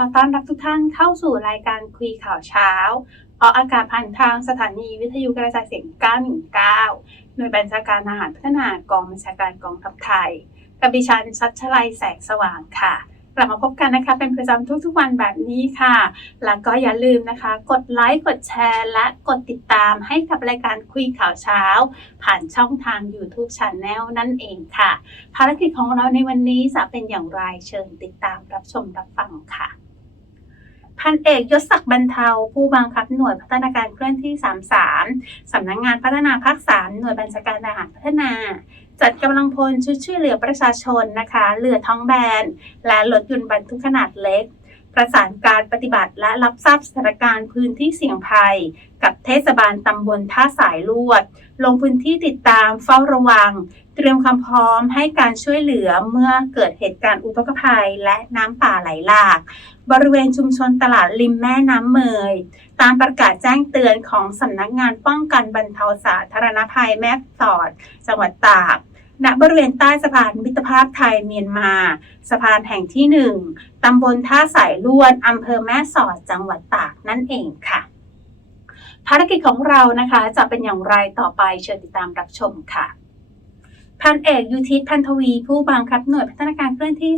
อต้อนรับทุกท่านเข้าสู่รายการคุยข่าวเช้า ออกอากาศผ่านทางสถานีวิทยุกระจายเสียง 919 หน่วยบัญชาการทหารพัฒนากองบัญชาการกองทัพไทย กับดิฉันชัชลัยแสงสว่างค่ะ กลับมาพบกันนะคะ เป็นประจำทุกๆวันแบบนี้ค่ะ แล้วก็อย่าลืมนะคะ กดไลค์กดแชร์และกดติดตามให้กับรายการคุยข่าวเช้า ผ่านช่องทาง YouTube Channel นั่นเองค่ะ ภารกิจของเราในวันนี้จะเป็นอย่างไรเชิญติดตามรับชมรับฟังค่ะ พันเอกยศศักดิ์บรรเทา ผู้บังคับหน่วยพัฒนาการเคลื่อนที่ 33 สำนักงงานพัฒนาภาค 3 หน่วยบัญชาการทหารพัฒนา จัดกำลังพลชุดช่วยเหลือประชาชนนะคะ เรือท้องแบน และรถยนต์บรรทุกขนาดเล็ก ประสานการปฏิบัติและรับทราบสถานการณ์พื้นที่เสี่ยงภัย กับเทศบาลตำบลท่าสายลวด ลงพื้นที่ติดตามเฝ้าระวัง เตรียมความพร้อมให้การช่วยเหลือเมื่อเกิดเหตุการณ์อุทกภัยและน้ำป่าไหลหลาก บริเวณชุมชนตลาดริมแม่น้ำเมย ตามประกาศแจ้งเตือนของสำนักงานป้องกันบรรเทาสาธารณภัยแม่สอด จังหวัดตาก ณบริเวณใต้สะพานมิตรภาพไทยเมียนมา สะพานแห่งที่หนึ่งตำบลท่าสายลวดอำเภอแม่สอดจังหวัดตากนั่นเองค่ะ ภารกิจของเรานะคะจะเป็นอย่างไรต่อไปเชิญติดตามรับชมค่ะ พันเอกยูทิศพันธวี ผู้บังคับหน่วยพัฒนาการเคลื่อนที่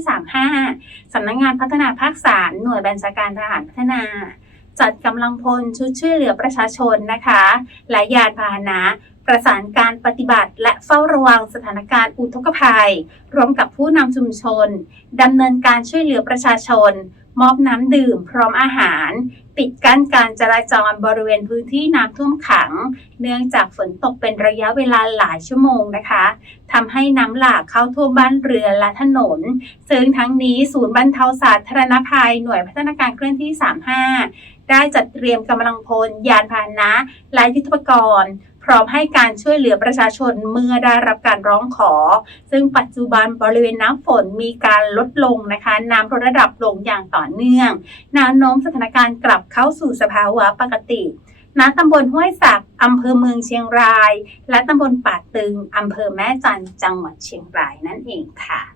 35 สำนักงงานพัฒนาภาค3หน่วยบัญชาการทหารพัฒนาจัดกำลังพลชุดช่วยเหลือประชาชนนะคะและยานพาหนะ ประสานการปฏิบัติ และเฝ้าระวังสถานการณ์อุทกภัย รวมกับผู้นำชุมชนดำเนินการช่วยเหลือประชาชน มอบน้ำดื่มพร้อมอาหาร ปิดกั้นการจราจรบริเวณพื้นที่น้ำท่วมขัง เนื่องจากฝนตกเป็นระยะเวลาหลายชั่วโมงนะคะทำให้น้ำหลากเข้าท่วมบ้านเรือนและถนน ซึ่งทั้งนี้ศูนย์บรรเทาสาธารณภัยหน่วยพัฒนาการเคลื่อนที่ 35ได้จัดเตรียมกำลังพล ยานพาหนะ และยุทธปกรณ์ พร้อมให้การช่วยเหลือประชาชนเมื่อได้รับการร้องขอ ซึ่งปัจจุบันบริเวณน้ำฝนมีการลดลงนะคะน้ำลดระดับลงอย่างต่อเนื่องแนวโน้มสถานการณ์กลับเข้าสู่สภาวะปกติณตำบลห้วยสักอำเภอเมืองเชียงราย และตำบลป่าตึงอำเภอแม่จันจังหวัดเชียงรายนั่นเองค่ะ